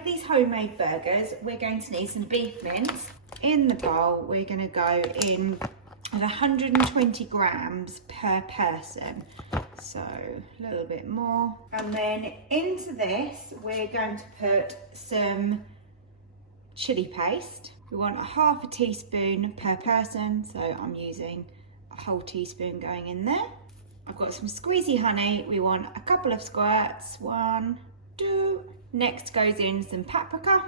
make these homemade burgers, we're going to need some beef mince. In the bowl, we're going to go in at 120 grams per person. So a little bit more. And then into this, we're going to put some chili paste. We want a half a teaspoon per person, so I'm using a whole teaspoon going in there. I've got some squeezy honey. We want a couple of squirts, 1, 2. Next goes in some paprika.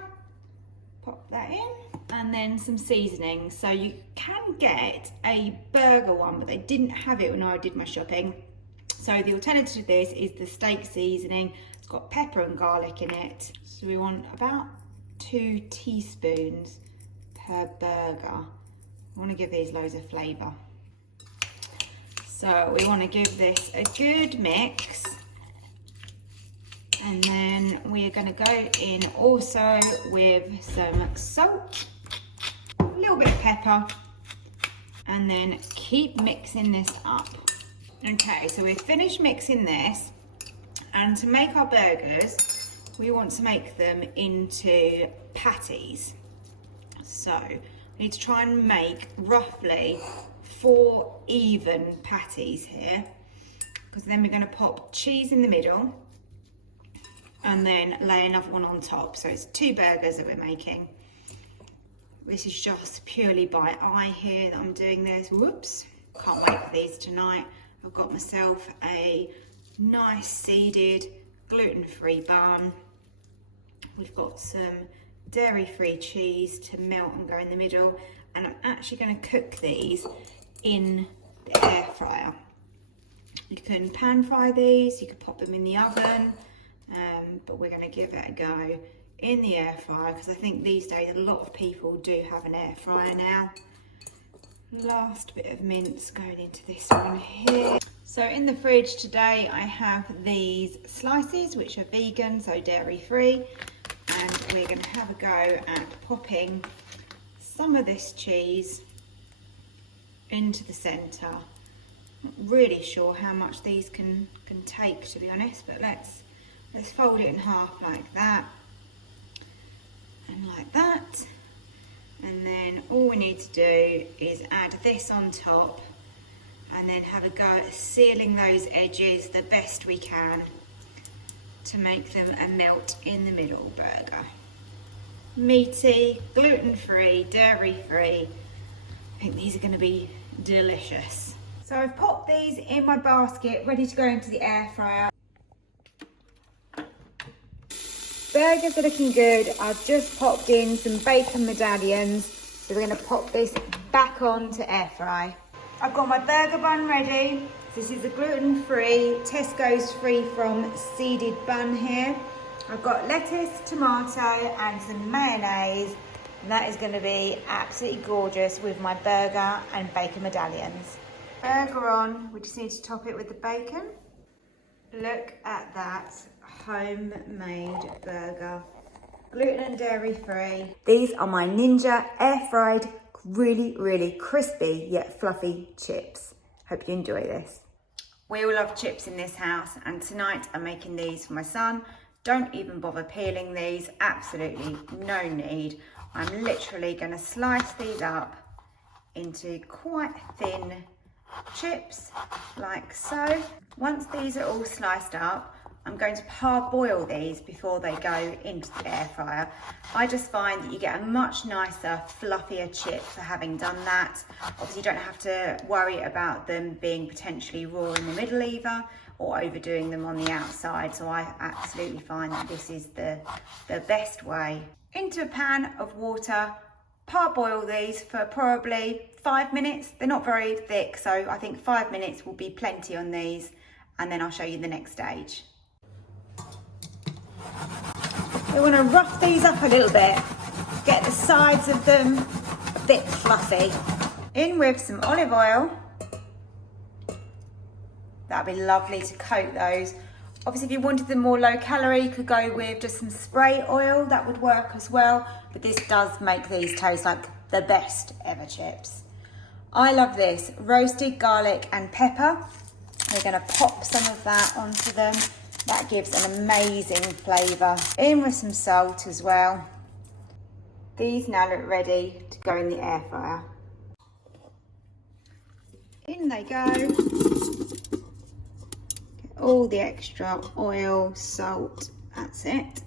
Pop that in. And then some seasoning. So you can get a burger one, but they didn't have it when I did my shopping. So the alternative to this is the steak seasoning. It's got pepper and garlic in it. So we want about 2 teaspoons per burger. I want to give these loads of flavour. So we want to give this a good mix. And then we are going to go in also with some salt, a little bit of pepper, and then keep mixing this up. Okay, so we've finished mixing this, and to make our burgers, we want to make them into patties. So we need to try and make roughly 4 even patties here, because then we're going to pop cheese in the middle and then lay another one on top. So it's 2 burgers that we're making. This is just purely by eye here that I'm doing this. Whoops, can't wait for these tonight. I've got myself a nice seeded gluten-free bun. We've got some dairy-free cheese to melt and go in the middle, and I'm actually going to cook these in the air fryer. You can pan fry these, you could pop them in the oven, but we're going to give it a go in the air fryer, because I think these days a lot of people do have an air fryer now. Last bit of mince going into this one here. So in the fridge today I have these slices which are vegan, so dairy free, and we're going to have a go at popping some of this cheese into the centre. Not really sure how much these can take, to be honest, but let's fold it in half like that and like that. And then all we need to do is add this on top and then have a go at sealing those edges the best we can to make them a melt in the middle burger. Meaty, gluten-free, dairy-free. I think these are going to be delicious. So I've popped these in my basket, ready to go into the air fryer. Burgers are looking good. I've just popped in some bacon medallions. So we're going to pop this back on to air fry. I've got my burger bun ready. This is a gluten-free, Tesco's free from seeded bun here. I've got lettuce, tomato and some mayonnaise. And that is going to be absolutely gorgeous with my burger and bacon medallions. Burger on, we just need to top it with the bacon. Look at that homemade burger, gluten and dairy free. These are my Ninja air fried, really crispy yet fluffy chips. Hope you enjoy this. We all love chips in this house, and tonight I'm making these for my son. Don't even bother peeling these, absolutely no need. I'm literally going to slice these up into quite thin chips like so. Once these are all sliced up, I'm going to parboil these before they go into the air fryer. I just find that you get a much nicer, fluffier chip for having done that. Obviously you don't have to worry about them being potentially raw in the middle either, or overdoing them on the outside. So I absolutely find that this is the best way. Into a pan of water, parboil these for probably 5 minutes. They're not very thick, so I think 5 minutes will be plenty on these, and then I'll show you the next stage. We want to rough these up a little bit, get the sides of them a bit fluffy. In with some olive oil. That'd be lovely to coat those. Obviously, if you wanted them more low calorie, you could go with just some spray oil. That would work as well. But this does make these taste like the best ever chips. I love this. Roasted garlic and pepper. We're going to pop some of that onto them. That gives an amazing flavour. In with some salt as well. These now look ready to go in the air fryer. In they go. Get all the extra oil, salt, that's it.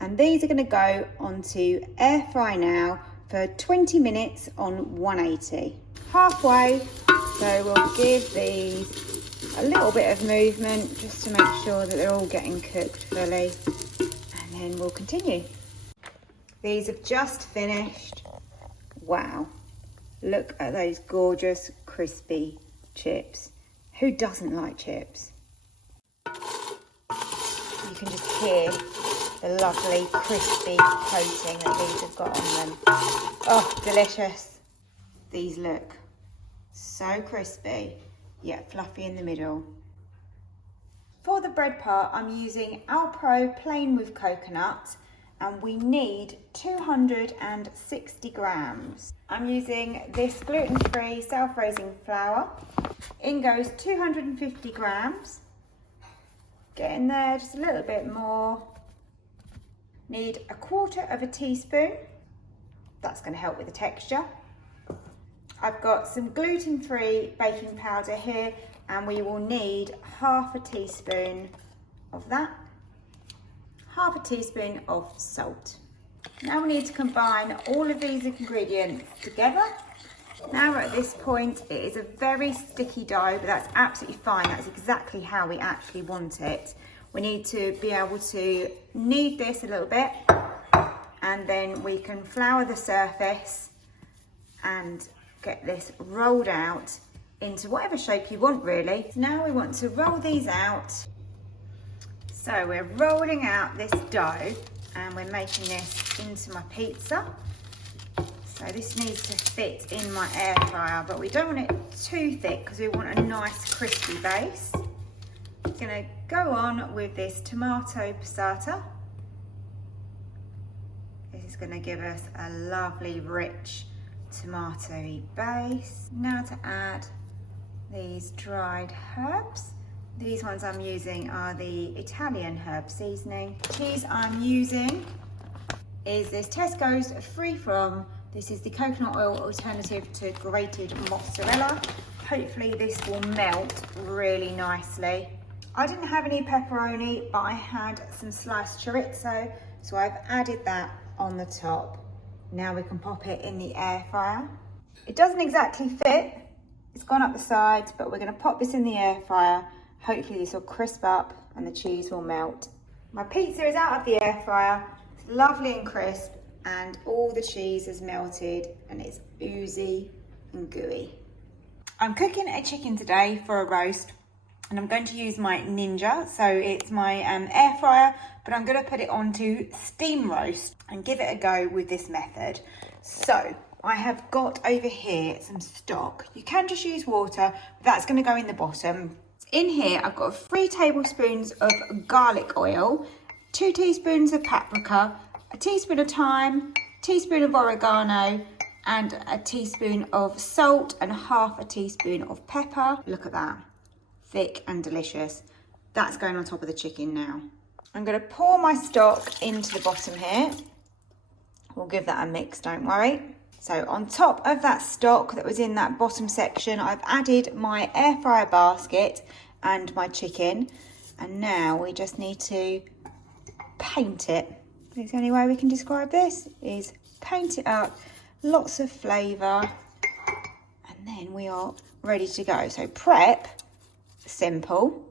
And these are going to go onto air fry now for 20 minutes on 180. Halfway, so we'll give these a little bit of movement just to make sure that they're all getting cooked fully. And then we'll continue. These have just finished. Wow, look at those gorgeous crispy chips. Who doesn't like chips? You can just hear the lovely crispy coating that these have got on them. Oh, delicious. These look so crispy, yet fluffy in the middle. For the bread part, I'm using Alpro plain with coconut, and we need 260 grams. I'm using this gluten-free self-raising flour. In goes 250 grams. Get in there just a little bit more. Need 1/4 teaspoon. That's going to help with the texture. I've got some gluten-free baking powder here, and we will need 1/2 teaspoon of that. 1/2 teaspoon of salt. Now we need to combine all of these ingredients together. Now at this point, it is a very sticky dough, but that's absolutely fine. That's exactly how we actually want it. We need to be able to knead this a little bit, and then we can flour the surface and get this rolled out into whatever shape you want, really. So now we want to roll these out. So we're rolling out this dough and we're making this into my pizza. So this needs to fit in my air fryer, but we don't want it too thick because we want a nice crispy base. I'm gonna go on with this tomato passata. This is gonna give us a lovely, rich tomatoey base. Now to add these dried herbs. These ones I'm using are the Italian herb seasoning. Cheese I'm using is this Tesco's Free From. This is the coconut oil alternative to grated mozzarella. Hopefully this will melt really nicely. I didn't have any pepperoni, but I had some sliced chorizo, so I've added that on the top. Now we can pop it in the air fryer. It doesn't exactly fit. It's gone up the sides, but we're going to pop this in the air fryer. Hopefully this will crisp up and the cheese will melt. My pizza is out of the air fryer. It's lovely and crisp, and all the cheese has melted and it's oozy and gooey. I'm cooking a chicken today for a roast, and I'm going to use my Ninja. So it's my air fryer, but I'm going to put it onto steam roast and give it a go with this method. So I have got over here some stock. You can just use water, but that's going to go in the bottom. In here, I've got 3 tablespoons of garlic oil, 2 teaspoons of paprika, a teaspoon of thyme, a teaspoon of oregano, and a teaspoon of salt and 1/2 teaspoon of pepper. Look at that, thick and delicious. That's going on top of the chicken now. I'm going to pour my stock into the bottom here. We'll give that a mix, don't worry. So on top of that stock that was in that bottom section, I've added my air fryer basket and my chicken. And now we just need to paint it. The only way we can describe this is paint it up, lots of flavour, and then we are ready to go. So prep, simple.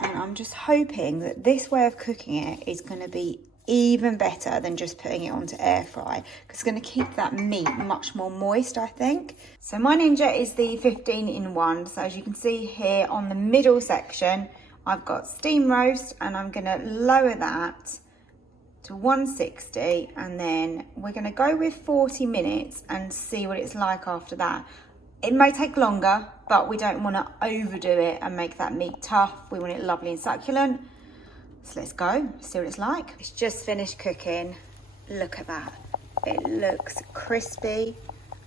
And I'm just hoping that this way of cooking it is going to be even better than just putting it onto air fry, because it's going to keep that meat much more moist, I think. So my Ninja is the 15-in-1. So as you can see here on the middle section, I've got steam roast, and I'm going to lower that to 160, and then we're going to go with 40 minutes and see what it's like after that. It may take longer, but we don't want to overdo it and make that meat tough. We want it lovely and succulent. So let's go, see what it's like. It's just finished cooking. Look at that. It looks crispy,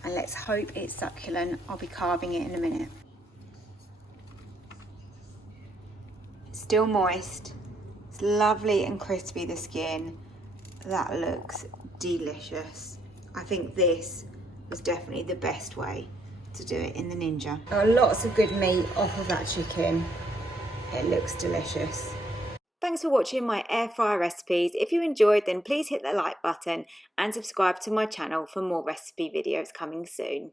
and let's hope it's succulent. I'll be carving it in a minute. It's Still moist. It's lovely and crispy, the skin. That looks delicious. I think this was definitely the best way to do it in the Ninja. Got lots of good meat off of that chicken. It looks delicious. Thanks for watching my air fryer recipes. If you enjoyed, then please hit the like button and subscribe to my channel for more recipe videos coming soon.